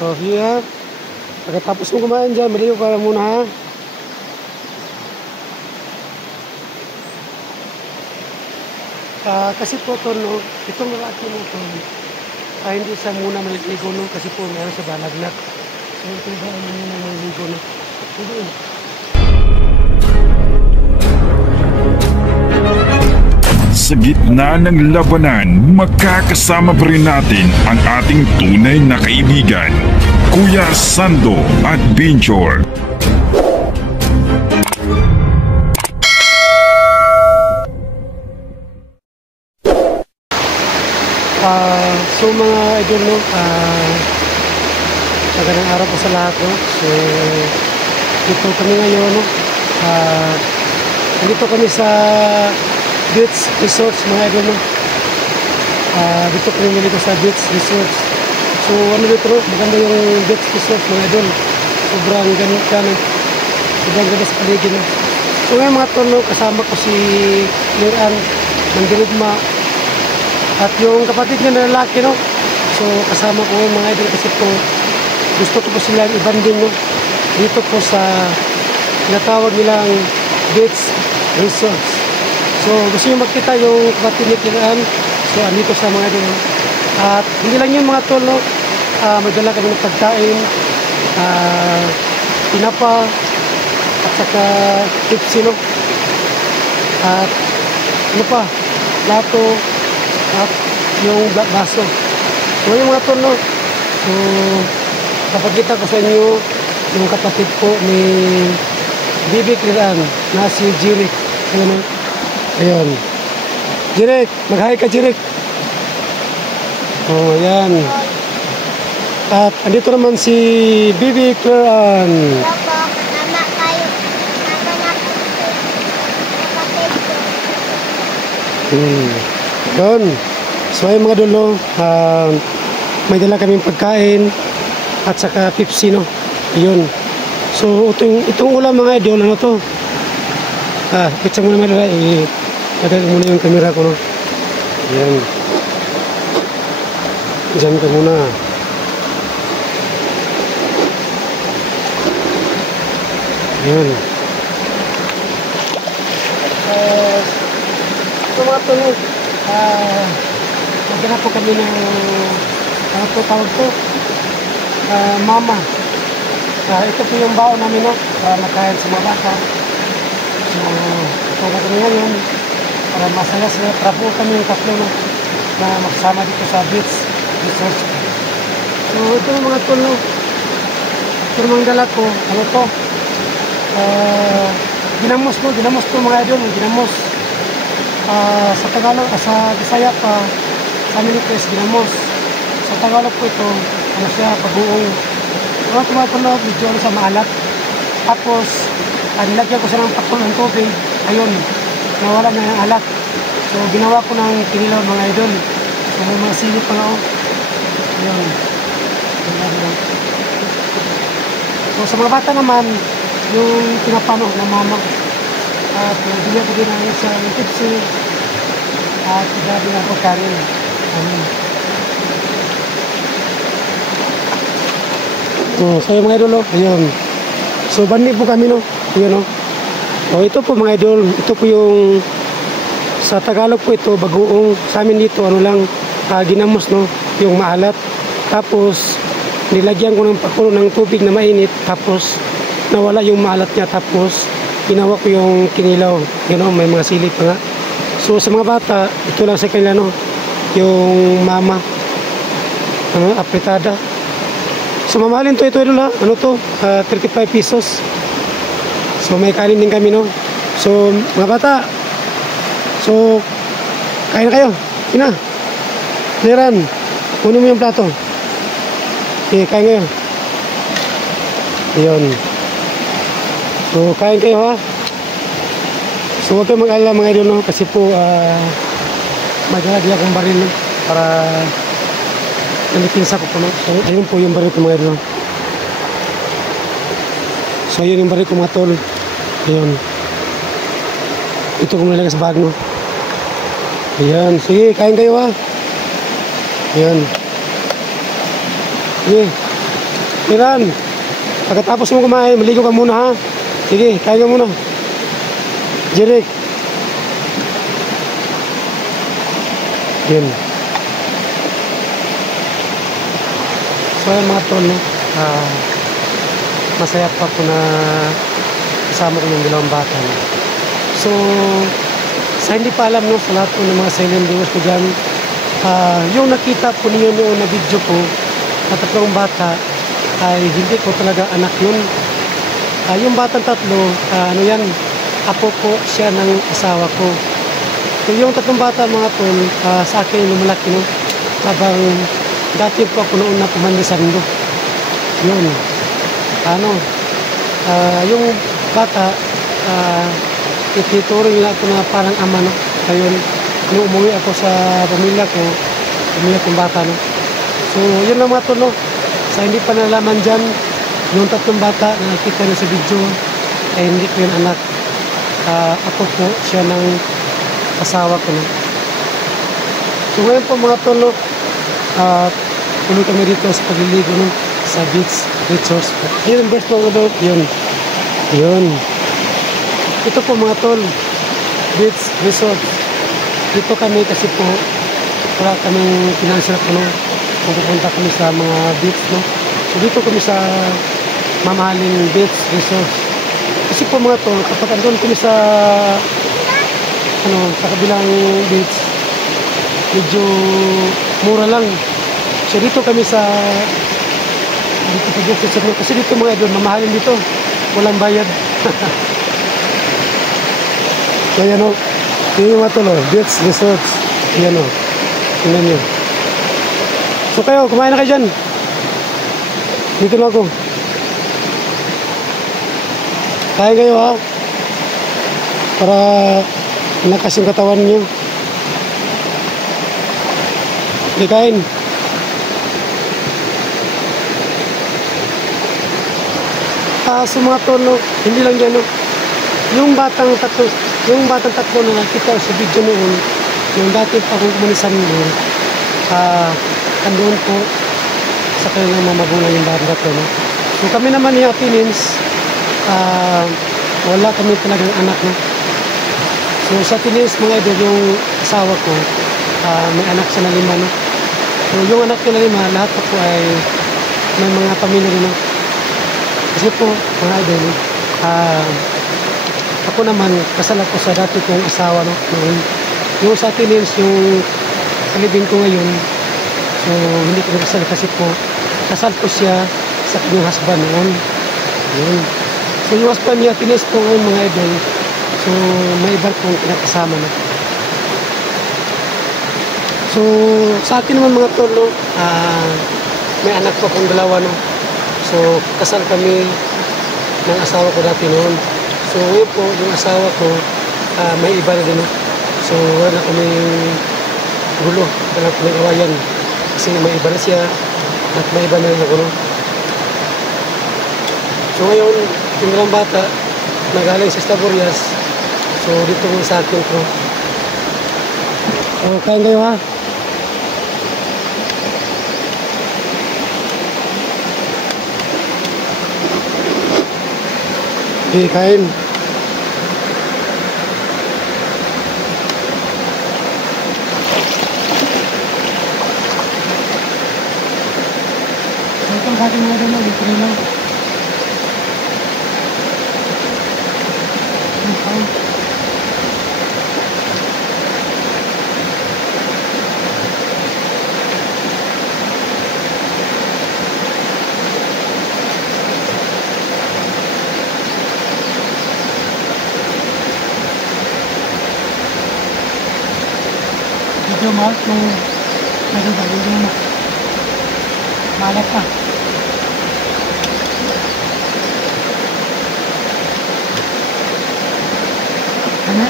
So, sige ha. Pagkatapos mo kumain dyan, maliw ka muna ha. Kasi po ito, no, itong lalaki mo ito, hindi siya muna maliligo, no, kasi po meron sa balagnat. So, ito ba ang muna maliligo, no. Sige. Sa gitna ng labanan, magkakasama pa rin natin ang ating tunay na kaibigan, Kuya Sando Adventure. So mga idol, no, magandang araw po sa lahat, no. So, dito kami ngayon, no. Dito kami sa Beach Resorts, mga idol, no. Dito kami nalito sa Beach Resorts. So ano dito, no? Maganda yung Beach Resorts, mga idol. Sobrang ganda sa paligid, no. So ngayon mga tol, no, kasama ko si Liran ng Dirugma at yung kapatid niya na lalaki, no. So kasama ko yung mga idol kasi po gusto ko po sila i-banding, no, dito po sa tinatawag nilang Beach Resorts. So gusto nyo makita yung kapatid ni Liran, so andito sa mga idol, no. At hindi lang yun mga tol, no. Magdala kami ng pagkain, tinapa at saka tipsy, no. At ano pa, plato at yung baso. So yung mga tol, no. So kapagkita ko sa inyo yung kapatid po ni Bibi Liran na si Jirik. Ayun, no. Ayun. Jirik, mag-hi ka, Jirik. Oh, ayan. At andito naman si Bibi Liran. Nama kayo. Nama na kapatid ko. Yun. So ayun mga dulo, may dala kaming pagkain at saka Pepsi, no. Yun. So itong ulam mga idol, ano to? Pizza muna mga idol. Lagay muna yung camera ko, no. Yan. Diyan ka muna. Yan. Ito mga ito, no. Maghanap po kami ng ano po tawag po? Mama. Ito po yung baon namin, no, para makain sa mga bata. So, ito na kami ngayon para masaya sila. Para po kami yung tatlo, no, na magsama dito sa Beach Resorts. So, ito yung mga tol, no. Ito yung dala ko. Ano to? Ginamos po mga idol. Ginamos. Sa Tagalog, sa Bisaya pa, sa amin ito is ginamos. Sa Tagalog po ito, ano siya, pabuong. Ano tumatulog, medyo ano sa maalat. Tapos, nilagyan ko siya ng pakul ng tubig. Ayun, nawala na yung alat. So, ginawa ko ng kinilaw mga idol. So, may mga silip pa nga ako. Ayun. So, sa mga bata naman, yung pinapano ng mama. At bigyan ko din ang isang tipsy. At grabe na ako karin. Ayun. So yung mga idol, ayun. So bandi po kami, no. Ayun, no. O ito po mga idol, ito po yung sa Tagalog po ito, bagoong. Sa amin dito, ano lang, ginamos, no, yung maalat. Tapos nilagyan ko ng pakulo ng tubig na mainit. Tapos nawala yung maalat niya. Tapos ginawa ko yung kinilaw. You know, may mga silip pa nga. So sa mga bata, ito lang sa kanila, no, yung mama, ano, apritada. So mamahalin to ito, idol, ha. Ano to? 35 pesos. So may kanin din kami, no. So mga bata, so kain na kayo. Ina, Liran, kunin mo yung plato. Okay, kain kayo. Ayun. So kain kayo, ha. So huwag kayong mag-alala mga idol, no, kasi po maglalagay akong baril, no, para nalipinsa ko po, no. So ayun po yung baril ko mga idol. So ayun yung baril ko mga tol. Ayun. Ito ko nilagay sa bag, no. Ayan. Sige, kain kayo, ha. Ayan. Sige. Kiran, pagkatapos mo kumain, maligo ka muna ha. Sige, kain ka muna. Jeric. Yun. So yung mga tol, no? Masaya pa po na kasama ko yung dalawang bata. No? So, sa hindi pa alam, no, sa lahat po ng mga silent viewers ko dyan, yung nakita po niyo noon na video ko, na tatlong bata, ay hindi ko talaga anak yun. Yung batang tatlo, ano yan, apo po siya ng asawa ko. So yung tatlong bata mga tol, sa akin lumalaki, no? Habang dati po ako noon na pumandasando. Yun. Ano, yung bata, itinuring nila ako na parang ama, no? Ngayon, nung umuwi ako sa pamilya kong bata, no? So, yun lang mga tol, no? Sa hindi pa nalaman dyan, yung tatlong bata na nakita nyo sa video, ay hindi ko yung anak. Ako po siya ng asawa ko, no? So, ngayon po mga tol, no? Tuloy kami dito sa pagliligo, no? Sa beach resorts. Yun, best mga tol, yun. Yun. Ito po mga tol, beach resort. Dito kami kasi po, wala kaming financial po, no? Kung pupunta kami sa mga beach, no? So dito kami sa mamahaling beach resort. Kasi po mga tol, kapag andun kami sa sa kabilang beach, medyo mura lang. So dito kami sa beach resort. Kasi dito mga idol, mamahalin dito. Walang bayad. So yan o. Yung mga tol, beach resort. Yan o. Tingnan nyo. So kayo, kumain na kayo dyan. Dito na ako. Kain kayo ha. Para nakas yung katawan nyo. Hindi kain. So mga tol, no, hindi lang yan, no. Yung batang tatlo na nakita sa video noon, yung dati pa akong kumunisan noon, andun po sa kanilang mga magulang yung batang tatlo, no. So kami naman ni Happy Means, wala kami talagang anak, no. So sa Tinins mga idol, yung asawa ko, may anak siya na 5, no. So yung anak niya na 5, lahat po ay may mga pamilya rin, no. Kasi po mga idol, ako naman kasal ako sa dati kong asawa, no, noon. Yung sa Tinins, yung kalibing ko ngayon, so hindi ko nakasal kasi po kasal ko siya sa kanyang husband noon. Yun. So yung husband niya, Tinins po ngayon mga idol, so may iba pong kinakasama, no. So sa akin naman mga tol, no, may anak po akong 2, no. So kasal kami ng asawa ko dati noon. So yun po, yung asawa ko, may iba na din, no. So wala na kami gulo, wala na kami awayan. Kasi may iba na siya at may iba na rin ako, no. So ngayon, yung mga bata, nagaling sa Staburias. So dito mo sa akin ko. So kain kayo ha. Okay, kain. Ito sa akin mga dala, libre lang. Medyo mahal kung medyo na. Malat pa. Ano?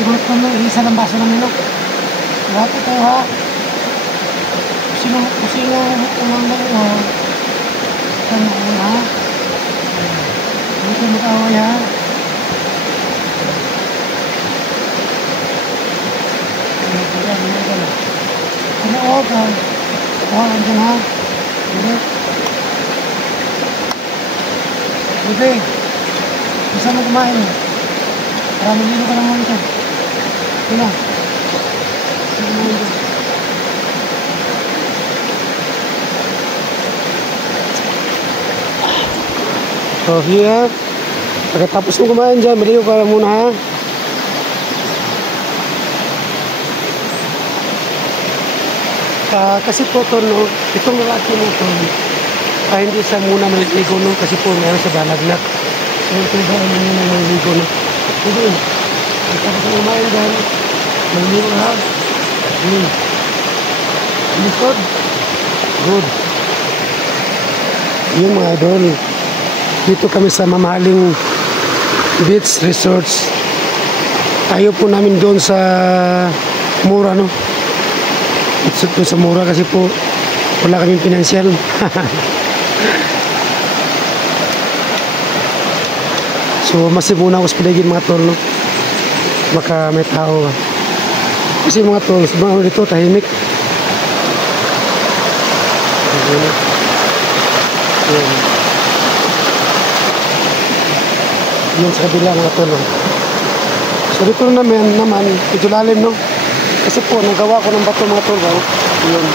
Siguro ito no, isa ng baso namin no. Lahat ito ha. Sino unang na saan mo ha? Dito mag-away ha. Ano o ka? Andyan ha. Bebe, bisa mo kumain. Para malino ka naman ito. Ito na. So, here. Pagkatapos mo kumain dyan, malino ka muna ha. Kasi po ito, no, itong lalaki mo ito, hindi siya muna maliligo, no, kasi po meron sa balagnak. So, ito ba ang muna maliligo, no. Ito, tapos ang umain dyan, maliligo ha. Likod. Good. Yung mga idol, dito kami sa mamahaling beach resorts. Ayaw po namin doon sa mura, no. Ito po sa mura kasi po wala kaming pinansyal. So masih muna ako spiligin mga tol, no? Baka may tao kasi mga tol, mga dito tahimik. Yan sa kabila mga tol, no? So dito naman ito lalim, no? Kasi po, nagawa ko ng bato mga tol, no? Yun,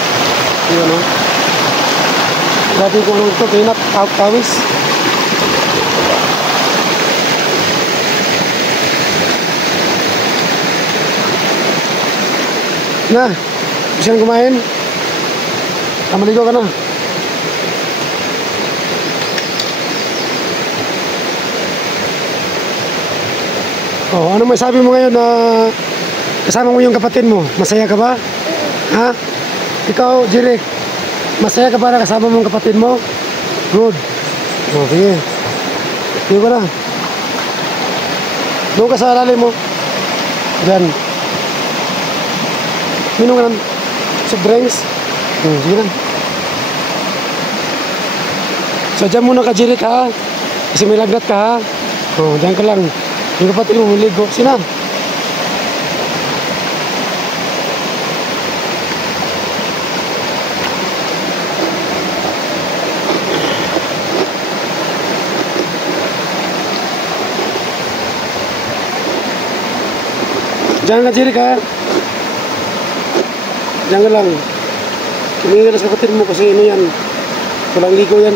no? Grabe ko ano ito, kaya tawis. Na, gusto nang kumain? Maligo ka na. Oh, ano may sabi mo ngayon na kasama mo yung kapatid mo? Masaya ka ba? Ha? Ikaw, Jeric, masaya ka ba na kasama mo yung kapatid mo? Good. Okay. Hindi ko na. Doon ka sa alalim mo. Diyan. Minum ka ng soft drinks. Sige na. So, dyan muna ka, Jeric, ha? Kasi may lagnat ka, ha? Oh, dyan ka lang. Yung kapatid mo, maligo. Sina? Jangan ka, Jeric, ha? Jangan lang. Tumingin ka sa kapatid mo kasi ano yan. Walang ligo yan.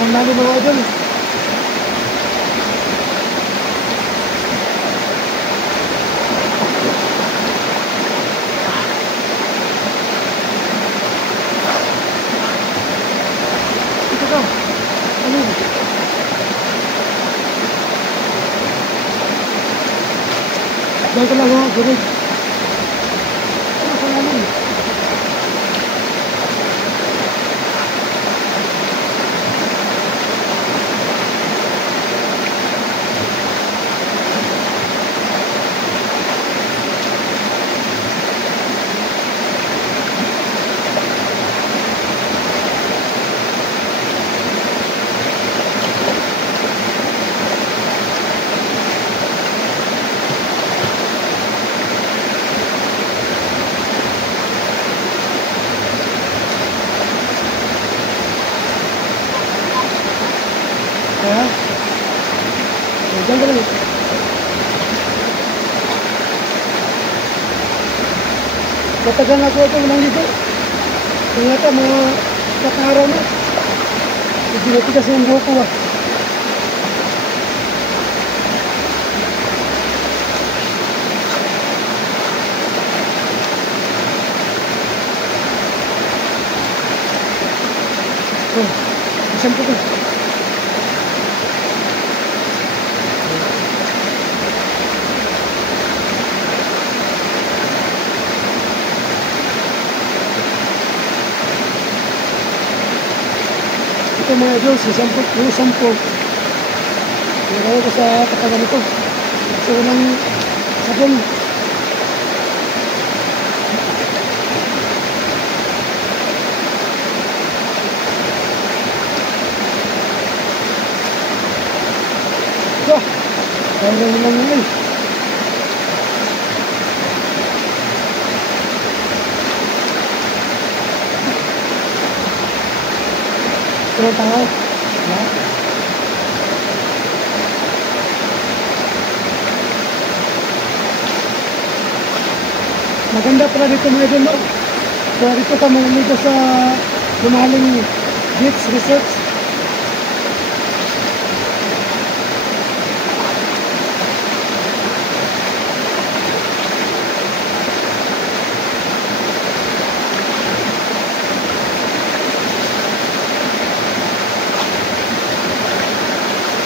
Ang lalo mga idol. Ito ka. Ano? Dahil ka lang ha, Jeric. Ano ka naman? Ha? Diyan ka lang. Matagal na ako ito, walang ligo. Kaya ito, mga kataraw na. Hindi natigas yung buhok ko ah. Oh, isang po ko. Ito mga idol, yung sampo. Meron ko sa katawan ito. So, walang sabon. Ito, kaya lang yun. Ito lang tayo. Yeah. Maganda pala dito mga idol, no? Kaya dito ka mangligo sa mamahaling beach resorts.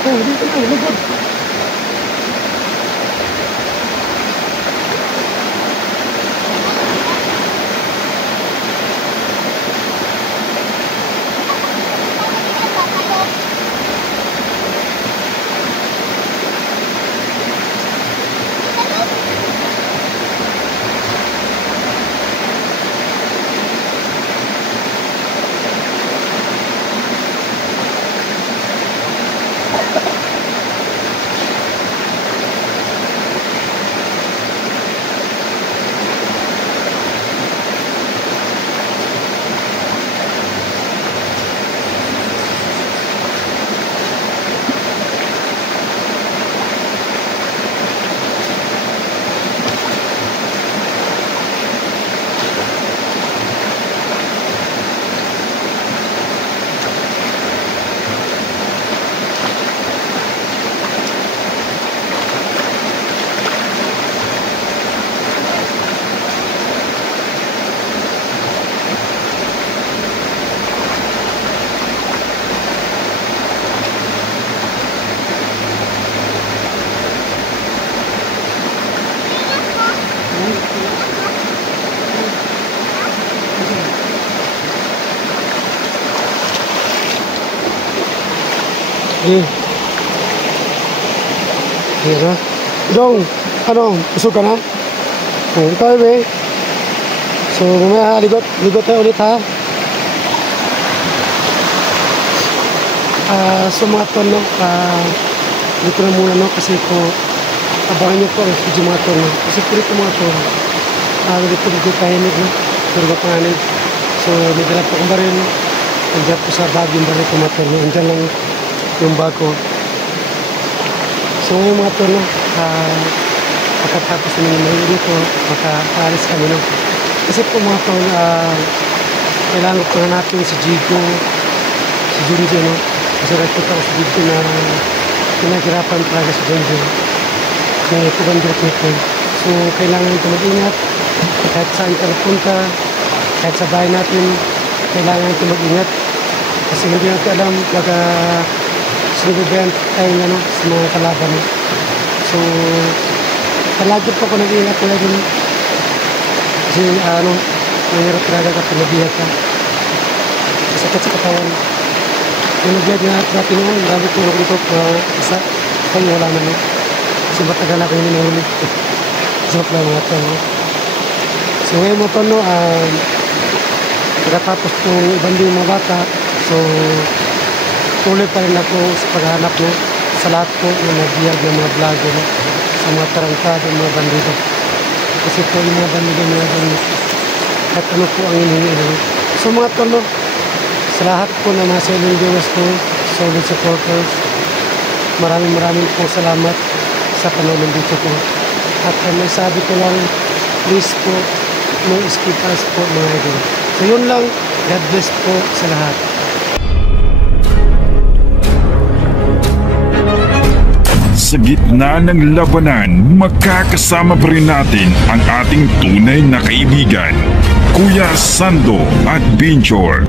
Oh, dito na, lugod. Iya na. Dong, ano, busog ka na? Oh, ikaw eh. So, mamaya ligot tayo ulit ha. So mga ton, no, dito na muna, no, kasi po, abangan nyo po, video mga ton, no. Kasi po dito mga ton, dito tahimik, no, pero ba panganib. So, may dala po kong baril, nandiyan po sa bag yung baril ko mga ton, no, nandiyan lang yung bag ko. So ngayon mga ton, no, pagkatapos namin mahilig dito, makaalis kami, no. Kasi po mga ton, kailangan ko hanapin si Jigo, si Junjo, no. Kasi nakita ko si Jigo na pinaghirapan talaga si Junjo. May pagandot nito. So kailangan ko mag-ingat, kahit saan ka napunta, kahit sa bahay natin, kailangan ko mag-ingat. Kasi hindi natin alam, baga sinububayan tayo nga, no, sa mga kalaban, no. So palagi po ako nag-iingat na din. Kasi mahirap talaga kapag nabiyak ka. Sakit sa katawan. Yung nabiyak natin noon, marami ko naglutok isa. Kaya wala na, no. Kasi matagal ako yun nahuli. Joke lang mga to, no. So ngayon mo to, no, pagkatapos itong ibang din mga bata, so tuloy pa rin ako sa paghanap, no, sa lahat po ng nabiyag ng mga vlogger, no, sa mga tarantado, mga bandido. Kasi po yung mga bandido mga ganyan, at ano po ang hinihingi, no. So mga tol, no, sa lahat po ng mga silent viewers ko, solid supporters, maraming po salamat sa panonood dito po. At may sabi ko lang, please po, no skip us po mga idol. So yun lang, God bless po sa lahat. Sa gitna ng labanan, magkakasama pa rin natin ang ating tunay na kaibigan, Kuya Sando at Binchor.